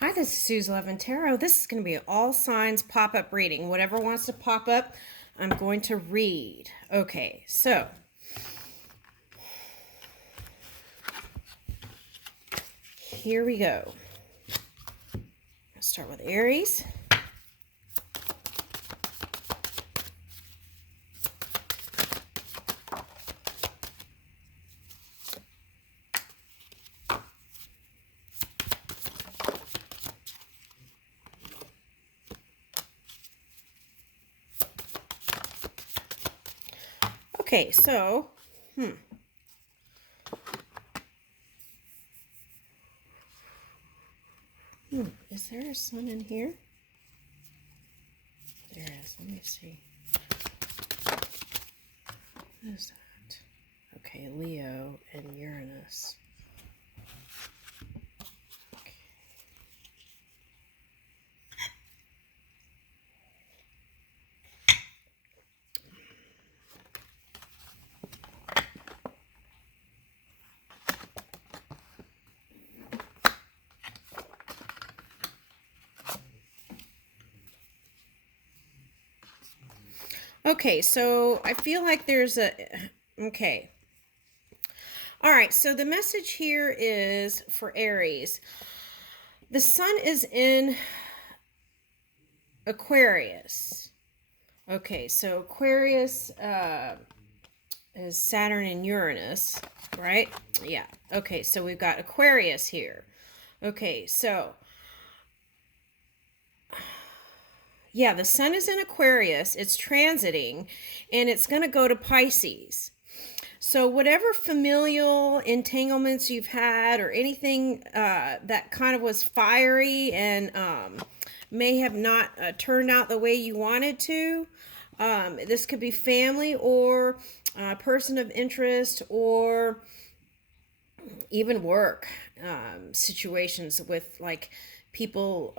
Hi, this is Sue's Love and Tarot. This is going to be an all signs pop-up reading. Whatever wants to pop up, I'm going to read. Okay, so here we go. Let's start with Aries. Okay, so, is there a sun in here? There is. Let me see. What is that? Okay, Leo and Uranus. Okay, so I feel like there's a... Okay. All right, so the message here is for Aries. The sun is in Aquarius. Okay, so Aquarius is Saturn and Uranus, right? Yeah. Okay, so we've got Aquarius here. Okay, so yeah, the sun is in Aquarius. It's transiting, and it's going to go to Pisces. So whatever familial entanglements you've had or anything that kind of was fiery and may have not turned out the way you wanted to, this could be family or person of interest or even work situations with like people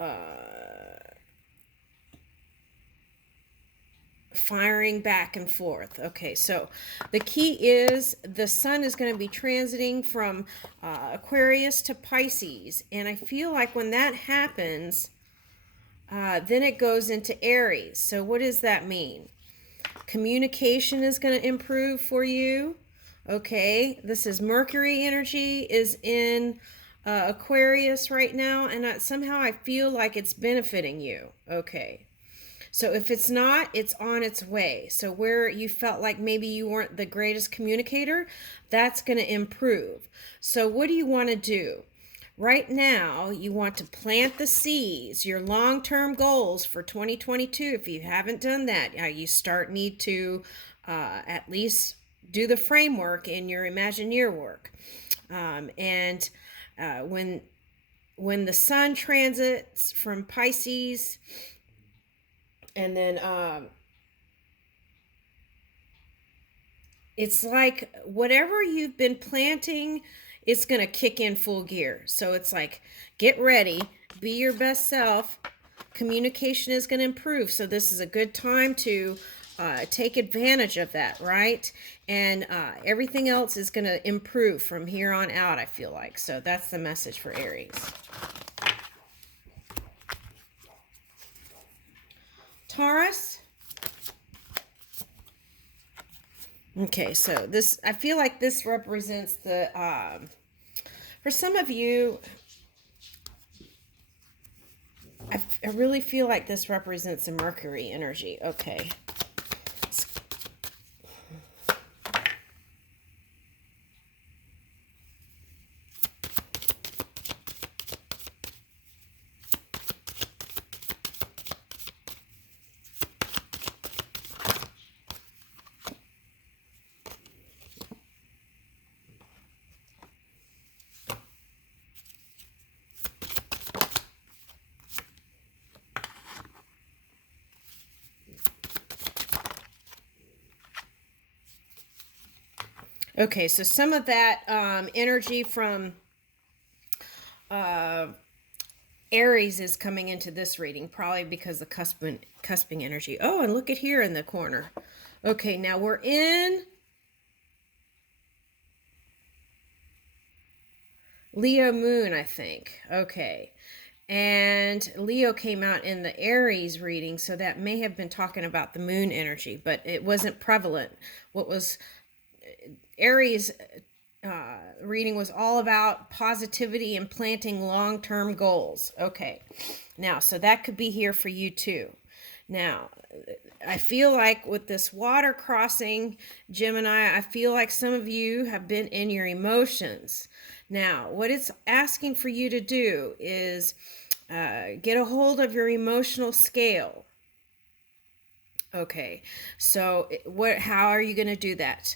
firing back and forth. Okay, so the key is the sun is going to be transiting from Aquarius to Pisces, and I feel like when that happens, then it goes into Aries. So what does that mean? Communication is going to improve for you. Okay, this is Mercury energy is in Aquarius right now, and somehow I feel like it's benefiting you. Okay, so if it's not, it's on its way. So where you felt like maybe you weren't the greatest communicator, that's going to improve. So what do you want to do? Right now, you want to plant the seeds, your long-term goals for 2022. If you haven't done that, you need to at least do the framework in your Imagineer work. And when the sun transits from Pisces, and then it's like whatever you've been planting, it's going to kick in full gear. So it's like, get ready, be your best self. Communication is going to improve. So this is a good time to take advantage of that, right? And everything else is going to improve from here on out, I feel like. So that's the message for Aries. Taurus. Okay, so this, I feel like this represents the, for some of you, I really feel like this represents the Mercury energy. Okay. Okay, so some of that energy from Aries is coming into this reading, probably because the cusping energy. Oh, and look at here in the corner. Okay, now we're in Leo moon, I think. Okay. And Leo came out in the Aries reading, so that may have been talking about the moon energy, but it wasn't prevalent. What was Aries reading was all about positivity and planting long-term goals. Okay, now, so that could be here for you too. Now, I feel like with this water crossing, Gemini, I feel like some of you have been in your emotions. Now, what it's asking for you to do is get a hold of your emotional scale. Okay, so how are you going to do that?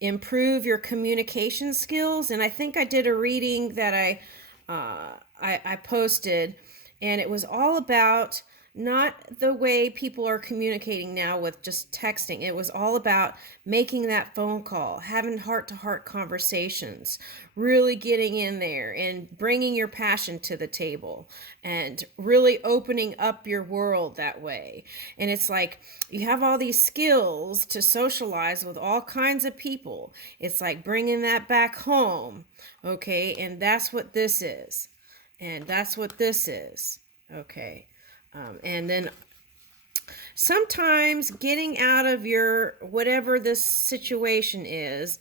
Improve your communication skills. And I think I did a reading that I posted, and it was all about not the way people are communicating now with just texting. It was all about making that phone call, having heart-to-heart conversations, really getting in there and bringing your passion to the table and really opening up your world that way. And it's like you have all these skills to socialize with all kinds of people. It's like bringing that back home, okay? And that's what this is. And that's what this is, okay? And then sometimes getting out of your whatever this situation is,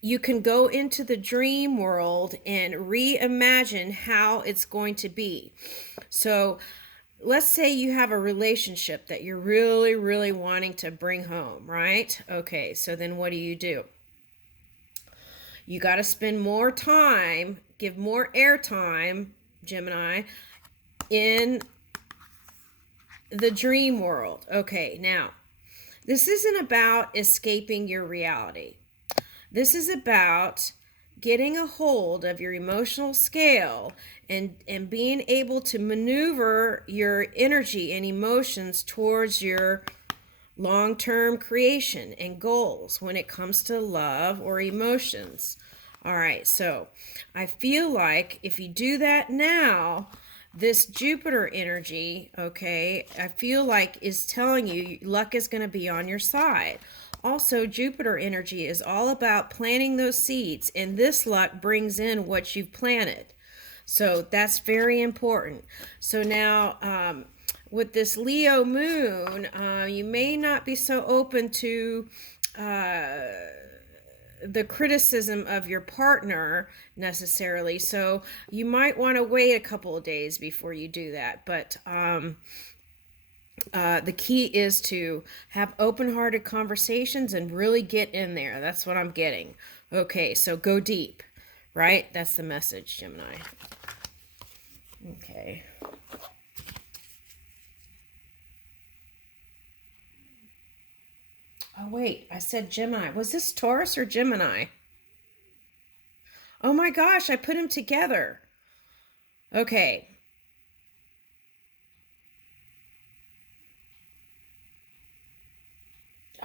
you can go into the dream world and reimagine how it's going to be. So let's say you have a relationship that you're really, really wanting to bring home, right? Okay, so then what do? You got to spend more time, give more airtime, Gemini, in the dream world. Okay, now, this isn't about escaping your reality. This is about getting a hold of your emotional scale and being able to maneuver your energy and emotions towards your long-term creation and goals when it comes to love or emotions. All right, so I feel like if you do that now, this Jupiter energy, okay, I feel like is telling you luck is going to be on your side. Also, Jupiter energy is all about planting those seeds, and this luck brings in what you've planted. So that's very important. So now, with this Leo moon, you may not be so open to the criticism of your partner necessarily. So you might want to wait a couple of days before you do that. But the key is to have open-hearted conversations and really get in there. That's what I'm getting. Okay, so go deep, right? That's the message, Gemini. Okay. Oh, wait, I said Gemini. Was this Taurus or Gemini? Oh my gosh, I put them together. Okay.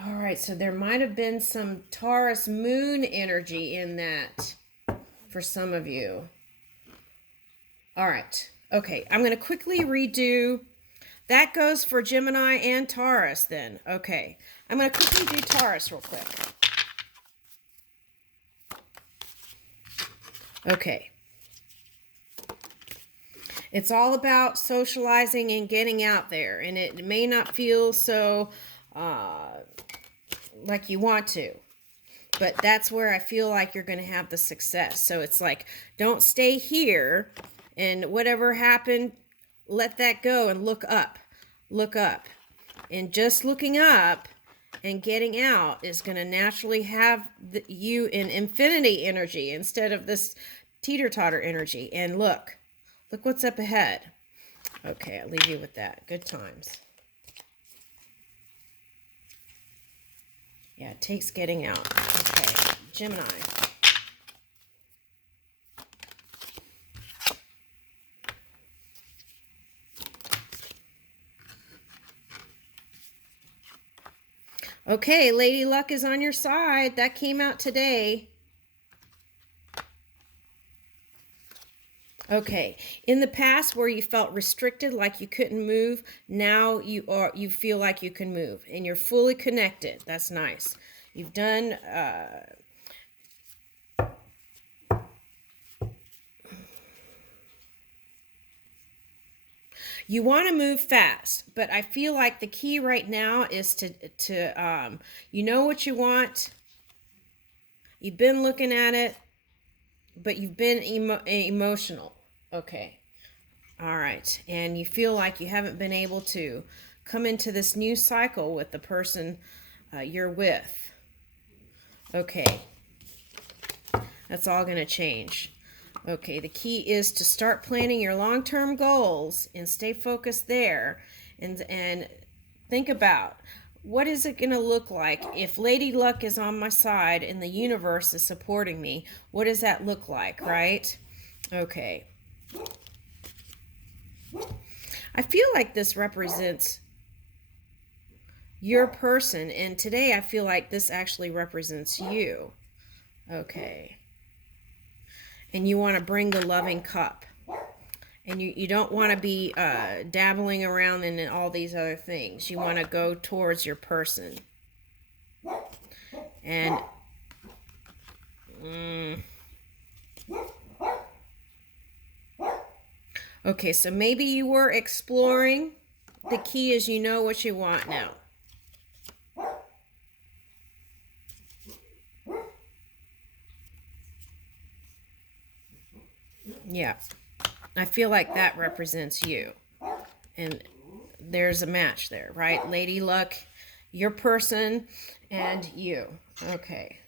All right, so there might have been some Taurus moon energy in that for some of you. All right. Okay, I'm going to quickly redo. That goes for Gemini and Taurus then. Okay. I'm going to quickly do Taurus real quick. Okay. It's all about socializing and getting out there. And it may not feel so like you want to. But that's where I feel like you're going to have the success. So it's like, don't stay here and whatever happened, let that go and look up. Look up. And just looking up and getting out is going to naturally have you in infinity energy instead of this teeter-totter energy. And look what's up ahead. Okay, I'll leave you with that. Good times. Yeah, it takes getting out. Okay, Gemini. Okay, Lady Luck is on your side. That came out today. Okay, in the past where you felt restricted, like you couldn't move, now you feel like you can move and you're fully connected. That's nice. You've done You want to move fast, but I feel like the key right now is to you know what you want. You've been looking at it, but you've been emotional. Okay. All right. And you feel like you haven't been able to come into this new cycle with the person you're with. Okay. That's all going to change. Okay, the key is to start planning your long-term goals and stay focused there, and think about, what is it going to look like if Lady Luck is on my side and the universe is supporting me? What does that look like, right? Okay. I feel like this represents your person, and today I feel like this actually represents you. Okay. And you want to bring the loving cup. And you don't want to be dabbling around in all these other things. You want to go towards your person. And okay, so maybe you were exploring. The key is you know what you want now. Yeah. I feel like that represents you. And there's a match there, right? Lady Luck, your person, and you. Okay.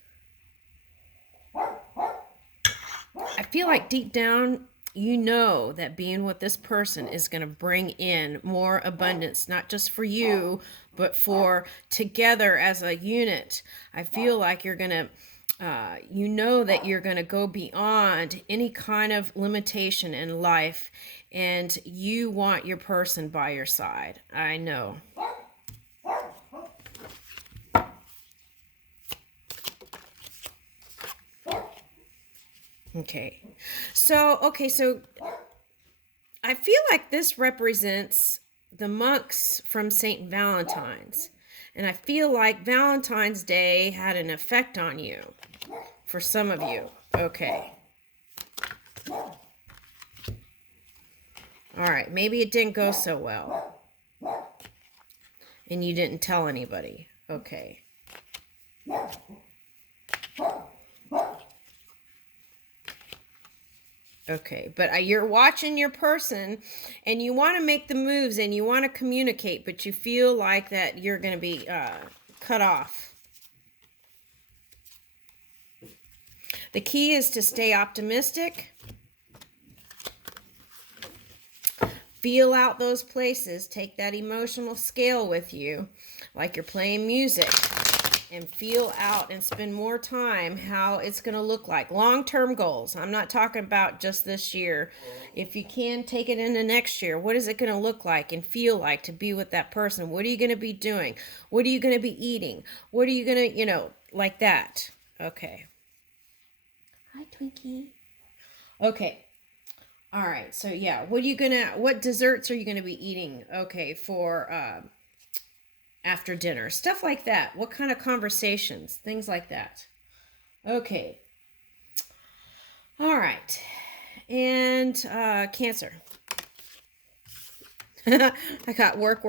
I feel like deep down, you know that being with this person is going to bring in more abundance, not just for you, but for together as a unit. I feel like you're going to you know that you're going to go beyond any kind of limitation in life, and you want your person by your side. I know. Okay. So I feel like this represents the monks from St. Valentine's. And I feel like Valentine's Day had an effect on you. For some of you. Okay. All right. Maybe it didn't go so well. And you didn't tell anybody. Okay. Okay. But you're watching your person and you want to make the moves and you want to communicate, but you feel like that you're going to be cut off. The key is to stay optimistic. Feel out those places. Take that emotional scale with you, like you're playing music. And feel out and spend more time how it's going to look like. Long-term goals. I'm not talking about just this year. If you can, take it into next year. What is it going to look like and feel like to be with that person? What are you going to be doing? What are you going to be eating? What are you going to, like that. Okay. Hi, Twinky. Okay. All right. So yeah, what desserts are you gonna be eating? Okay, for after dinner, stuff like that. What kind of conversations, things like that. Okay. All right. And Cancer. I got work.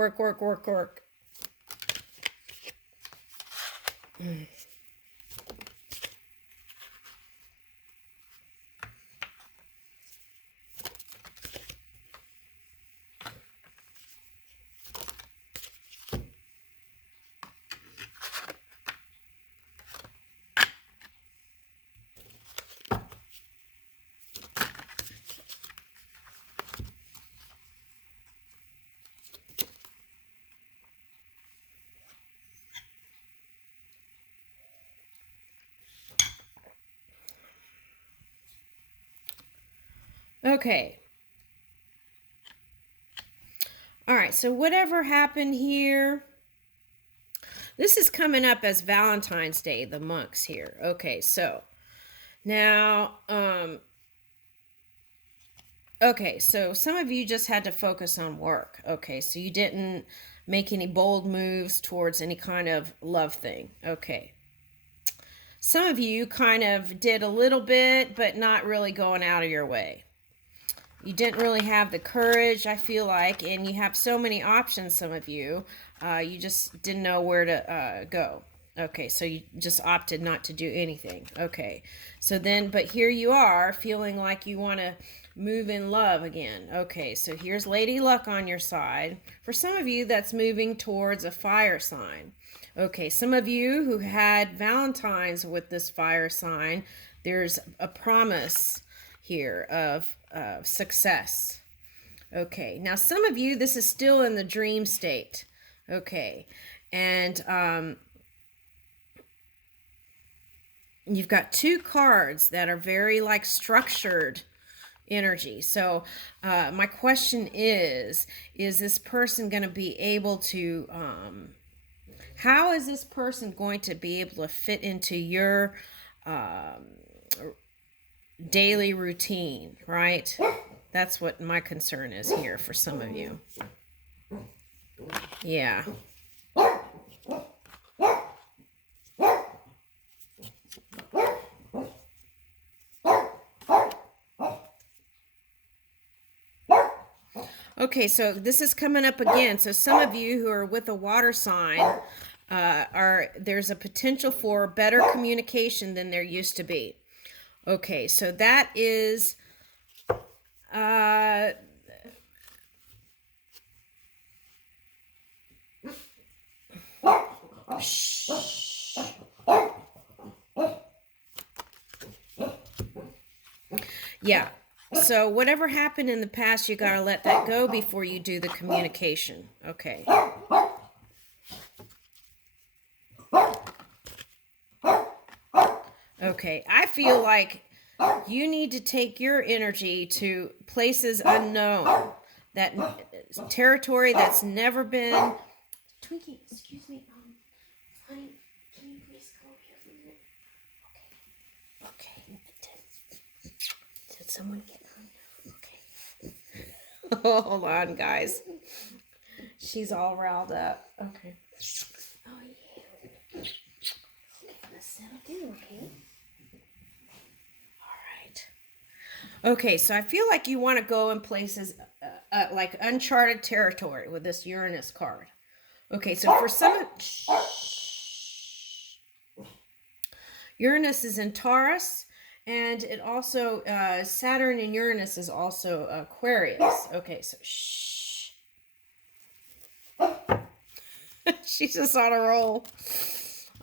Okay. All right, so whatever happened here, this is coming up as Valentine's Day, the monks here. Okay, so now, okay, so some of you just had to focus on work. Okay, so you didn't make any bold moves towards any kind of love thing. Okay. Some of you kind of did a little bit, but not really going out of your way. You didn't really have the courage, I feel like, and you have so many options, some of you. You just didn't know where to go. Okay, so you just opted not to do anything. Okay, so then, but here you are feeling like you want to move in love again. Okay, so here's Lady Luck on your side. For some of you, that's moving towards a fire sign. Okay, some of you who had Valentine's with this fire sign, there's a promise here of success. Okay, now some of you, this is still in the dream state. Okay, and you've got two cards that are very like structured energy. So my question is this person going to be able to, how is this person going to be able to fit into your daily routine, right? That's what my concern is here for some of you. Yeah. Okay, so this is coming up again. So some of you who are with a water sign, there's a potential for better communication than there used to be. Okay, so that is yeah. So whatever happened in the past, you got to let that go before you do the communication. Okay. Okay, I feel like you need to take your energy to places unknown, that territory that's never been. Twinky, excuse me, honey, can you please come over here for a minute? Okay. Did someone get on? Okay. Oh, hold on, guys. She's all riled up. Okay. Oh yeah. Okay, let's settle down, okay? Okay, so I feel like you want to go in places like uncharted territory with this Uranus card. Okay, so for some, Uranus is in Taurus, and it also, Saturn and Uranus is also Aquarius. Okay, so shh. She's just on a roll.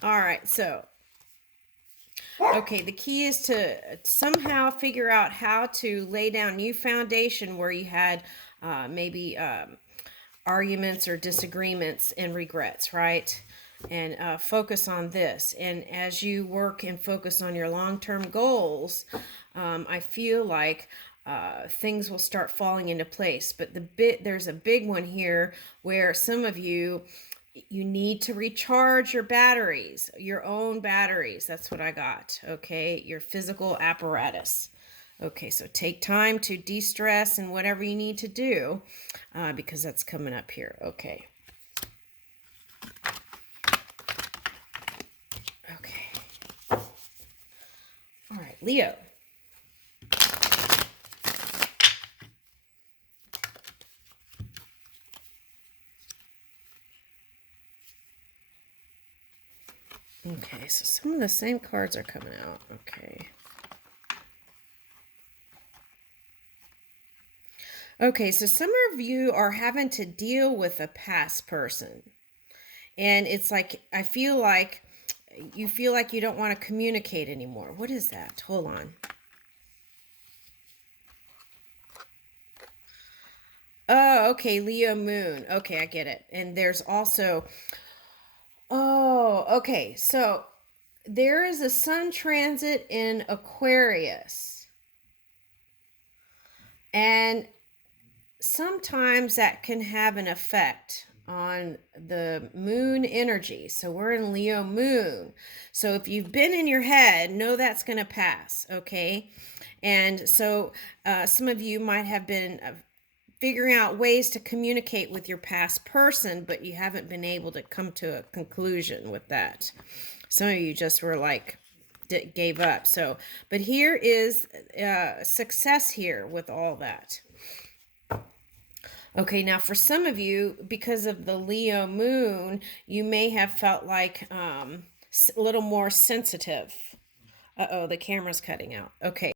All right, so. Okay, the key is to somehow figure out how to lay down new foundation where you had maybe arguments or disagreements and regrets, right? And focus on this. And as you work and focus on your long-term goals, I feel like things will start falling into place. But there's a big one here where some of you need to recharge your batteries, your own batteries. That's what I got. Okay, your physical apparatus. Okay, so take time to de-stress and whatever you need to do, because that's coming up here. Okay. Okay. All right, Leo. Okay, so some of the same cards are coming out. Okay. Okay, so some of you are having to deal with a past person. And it's like, I feel like you don't want to communicate anymore. What is that? Hold on. Oh, okay, Leo moon. Okay, I get it. And there's also... Oh, okay. So there is a sun transit in Aquarius. And sometimes that can have an effect on the moon energy. So we're in Leo moon. So if you've been in your head, know that's going to pass, okay? And so some of you might have been figuring out ways to communicate with your past person, but you haven't been able to come to a conclusion with that. Some of you just were like, gave up. So, but here is success here with all that. Okay, now for some of you, because of the Leo moon, you may have felt like a little more sensitive. Uh-oh, the camera's cutting out. Okay.